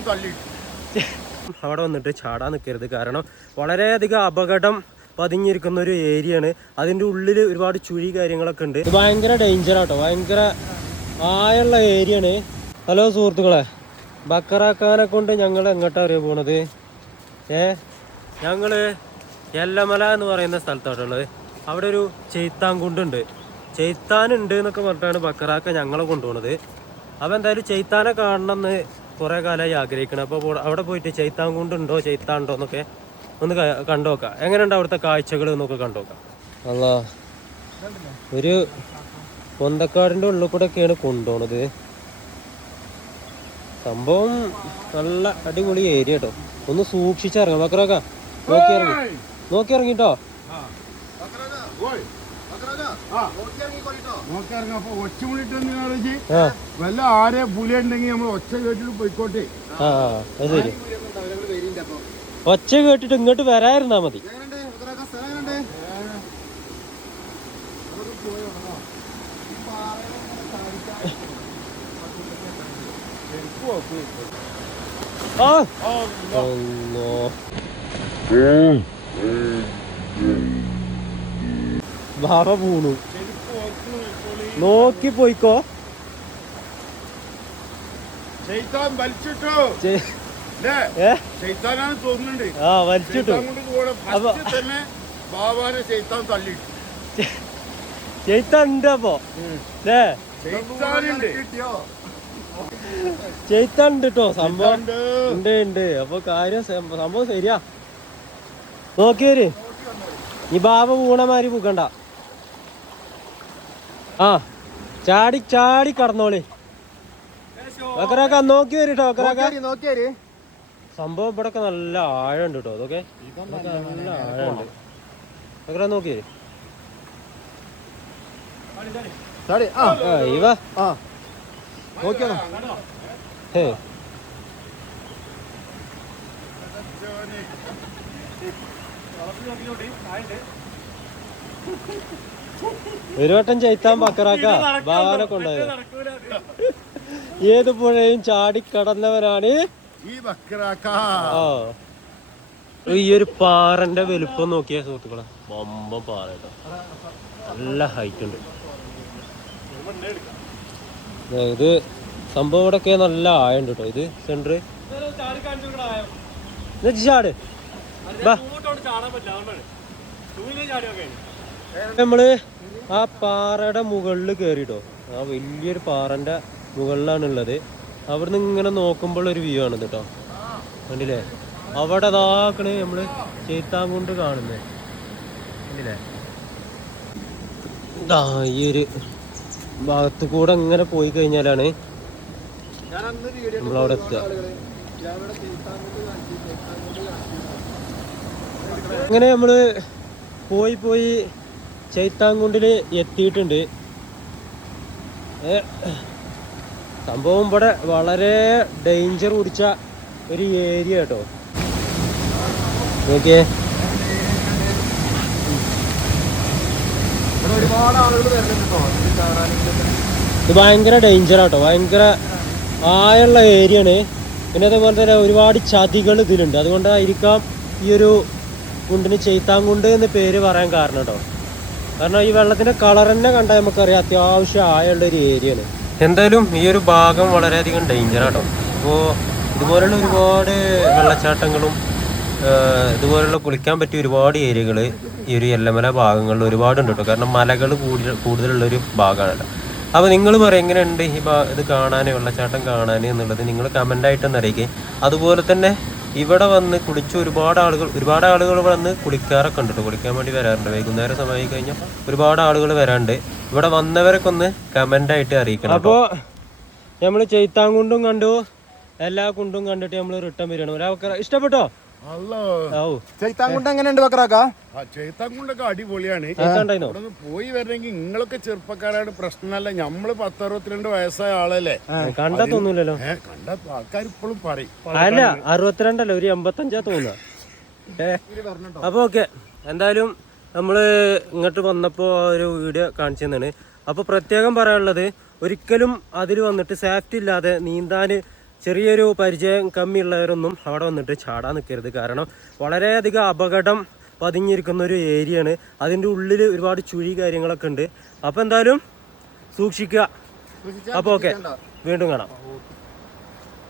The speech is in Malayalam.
തള്ളിട്ടു അവിടെ വന്നിട്ട് ചാടാൻ നിൽക്കരുത് കാരണം വളരെയധികം അപകടം പതിഞ്ഞിരിക്കുന്ന ഒരു ഏരിയയാണ് അതിന്റെ ഉള്ളിൽ ഒരുപാട് ചുഴി കാര്യങ്ങളൊക്കെ ഉണ്ട്. ഭയങ്കര ഡേഞ്ചർ ആട്ടോ. ഭയങ്കര ആയുള്ള ഏരിയയാണ് ഹലോ സുഹൃത്തുക്കളെ. ബക്കറാക്കാനെ കൊണ്ട് ഞങ്ങൾ എങ്ങോട്ടാ അറിയാൻ പോണത്? ഏ? ഞങ്ങൾ എല്ലമല എന്ന് പറയുന്ന സ്ഥലത്താട്ടുള്ളത് അവിടെ ഒരു ചെയ്ത്താൻകുണ്ടുണ്ട് ചെയ്ത്താനുണ്ട് എന്നൊക്കെ പറഞ്ഞിട്ടാണ് ബക്കറാക്ക ഞങ്ങളെ കൊണ്ടുപോണത്. അപ്പോൾ എന്തായാലും ചെയ്ത്താനെ കാണണം എന്ന് കുറേ കാലമായി ആഗ്രഹിക്കണം. അപ്പോൾ അവിടെ പോയിട്ട് ചെയ്ത്താൻ കൊണ്ടുണ്ടോ ചെയ്ത്താൻ ഉണ്ടോ എന്നൊക്കെ ഒന്ന് ക- കണ്ടു നോക്കാം. എങ്ങനെയുണ്ട് അവിടുത്തെ കാഴ്ചകൾ എന്നൊക്കെ കണ്ടു നോക്കാം. അല്ല ഒരു പൊന്തക്കാടിന്റെ ഉള്ളിൽ കൂടെ ഒക്കെയാണ് കൊണ്ടുപോണത്. സംഭവം നല്ല അടിപൊളി ഏരിയ കേട്ടോ ഒന്ന് സൂക്ഷിച്ചിറങ്ങാം ബക്കറാക്ക നോക്കി ഇറങ്ങി നോക്കി ഇറങ്ങിട്ടോ ഒച്ച വല്ല ആരെ പുലിയുണ്ടെങ്കിൽ നമ്മൾ ഒച്ച കേട്ടിട്ട് പോയിക്കോട്ടെ. ഒച്ച കേട്ടിട്ട് ഇങ്ങോട്ട് വരായിരുന്നാ മതി. ആ. അല്ലോ. ബാബ പൂണു നോക്കി പോയിക്കോ. ആ വലിച്ചിട്ടു. ചെയ്ത്താൻ അപ്പൊ- അല്ലേ ചെയ്ത്തുണ്ട് കേട്ടോ സംഭവം ഉണ്ട്. ഉണ്ട് ഉണ്ട്. അപ്പൊ കാര്യം സംഭവം ശരിയാ. നോക്കിയര് ഈ ബാബ പൂണമാരി പൂക്കണ്ട. ആ ചാടി ചാടി കടന്നോളി. ഒക്കറാക്ക നോക്കി വരിട്ടോ ഒക്കറാക്ക നോക്കിയാര് സംഭവം ഇവിടെ നല്ല ആഴമുണ്ട് കേട്ടോ അതൊക്കെ നല്ല ആഴമുണ്ട്. ഒക്കറ നോക്കി വരി. ആ. ആ ഇവ. ആ. നോക്കിയാണോ ഹേ. ഒരു വട്ടം ചൈത്താൻ ബക്കറാക്ക ബാബാനെ കൊണ്ടുപോയത്. ഏത് പുഴയും ചാടി കടന്നവരാണ്? ഈ ഒരു പാറന്റെ വലുപ്പം നോക്കിയ സുഹൃത്തുക്കളെ. ബൊമ്പ പാറ കേട്ടോ. നല്ല ഹൈറ്റ് ഉണ്ട്. ഇത് സംഭവം ഇവിടെ ഒക്കെ നല്ല ആയുണ്ട് കേട്ടോ. ഇത് സെന്റർ ചാട് നമ്മൾ ആ പാറയുടെ മുകളിൽ കയറിട്ടോ ആ വലിയൊരു പാറന്റെ മുകളിലാണ് ഉള്ളത് അവിടുന്ന് ഇങ്ങനെ നോക്കുമ്പോൾ ഒരു വ്യൂ ആണ് കേട്ടോ കണ്ടില്ലേ? അവിടെ അതാക്കണ് നമ്മൾ ചേത്താങ്കുണ്ട് കാണുന്നത് കണ്ടില്ലേ? ഇതാ ഈ ഒരു ഭാഗത്ത് കൂടെ ഇങ്ങനെ പോയി കഴിഞ്ഞാലാണ് നമ്മളവിടെ എത്തുക. അങ്ങനെ നമ്മൾ പോയി പോയി ചൈത്താങ്കുണ്ടിൽ എത്തിയിട്ടുണ്ട്. സംഭവം ഇവിടെ വളരെ ഡേഞ്ചർ കുടിച്ച ഒരു ഏരിയ കേട്ടോ നോക്കിയേ. ഇത് ഭയങ്കര ഡേഞ്ചർ ആട്ടോ. ഭയങ്കര ആയുള്ള ഏരിയ ആണ്. പിന്നെ അതേപോലെ തന്നെ ഒരുപാട് ചതികൾ ഇതിലുണ്ട്. അതുകൊണ്ടായിരിക്കാം ഈ ഒരു കുണ്ടിന് ചെയ്ത്താങ്കുണ്ട് എന്ന് പേര് പറയാൻ കാരണം കേട്ടോ കാരണം ഈ വെള്ളത്തിന്റെ കളർ തന്നെ കണ്ടാൽ നമുക്കറിയാം അത്യാവശ്യം ആയുള്ള ഒരു ഏരിയയാണ് എന്തായാലും ഈ ഒരു ഭാഗം വളരെയധികം ഡേഞ്ചർ ആട്ടോ. അപ്പോൾ ഇതുപോലുള്ള ഒരുപാട് വെള്ളച്ചാട്ടങ്ങളും ഇതുപോലുള്ള കുളിക്കാൻ പറ്റിയ ഒരുപാട് ഏരിയകൾ ഈ ഒരു എല്ലമല ഭാഗങ്ങളിൽ ഒരുപാടുണ്ട് കേട്ടോ. കാരണം മലകൾ കൂടുതൽ കൂടുതലുള്ള ഒരു ഭാഗമാണല്ലോ. അപ്പോൾ നിങ്ങൾ പറയും എങ്ങനെയുണ്ട് ഈ ഭാഗം ഇത് കാണാൻ വെള്ളച്ചാട്ടം കാണാൻ എന്നുള്ളത്? നിങ്ങൾ കമന്റായിട്ടൊന്ന് അറിയിക്കുക അതുപോലെ തന്നെ ഇവിടെ വന്ന് കുടിച്ച് ഒരുപാട് ആളുകൾ ഒരുപാട് ആളുകൾ വന്ന് കുളിക്കാറൊക്കെ ഉണ്ട് കുടിക്കാൻ കുളിക്കാൻ വേണ്ടി വരാറുണ്ട്. വൈകുന്നേരം സമയമായി കഴിഞ്ഞാൽ ഒരുപാട് ആളുകൾ വരാണ്ട് ഇവിടെ വന്നവരൊക്കെ ഒന്ന് കമന്റായിട്ട് അറിയിക്കണം അപ്പോൾ നമ്മൾ ചെയ്ത്താങ്കുണ്ടും കണ്ടു. എല്ലാ കുണ്ടും കണ്ടിട്ട് നമ്മൾ റിട്ടേൺ വരികയാണ്. ഒരാൾക്ക് ഇഷ്ടപ്പെട്ടോ? ചൈത്താങ്കുണ്ട് എങ്ങനെയുണ്ട് ബക്രാക്ക? ആ ചെയ്ത്താങ്കുണ്ടൊക്കെ അടിപൊളിയാണ്. ഇവിടെ പോയി വരണമെങ്കിൽ നിങ്ങളൊക്കെ ചെറുപ്പക്കാരാണ് പ്രശ്നമല്ല. നമ്മൾ പത്തറുപത്തിരണ്ട് വയസ്സായ ആളല്ലേ. കണ്ടാ തോന്നൂലല്ലോ. കണ്ട ആൾക്കാർ ഇപ്പോഴും പറയും. അല്ല അറുപത്തിരണ്ടല്ല ഒരു എൺപത്തഞ്ചാ തോന്നുക അപ്പൊ ഓക്കെ എന്തായാലും നമ്മൾ ഇങ്ങോട്ട് വന്നപ്പോ ഒരു വീഡിയോ കാണിച്ചു തന്നാണ് അപ്പോൾ പ്രത്യേകം പറയാനുള്ളത് ഒരിക്കലും അതിൽ വന്നിട്ട് സേഫ്റ്റി ഇല്ലാതെ നീന്താൻ ചെറിയൊരു പരിചയം കമ്മിയുള്ളവരൊന്നും അവിടെ വന്നിട്ട് ചാടാൻ നിൽക്കരുത്. കാരണം വളരെയധികം അപകടം പതിഞ്ഞിരിക്കുന്ന ഒരു ഏരിയയാണ്. അതിന്റെ ഉള്ളിൽ ഒരുപാട് ചുഴി കാര്യങ്ങളൊക്കെ ഉണ്ട്. അപ്പോൾ എന്തായാലും സൂക്ഷിക്കുക. അപ്പോൾ ഓക്കെ. വീണ്ടും കാണാം.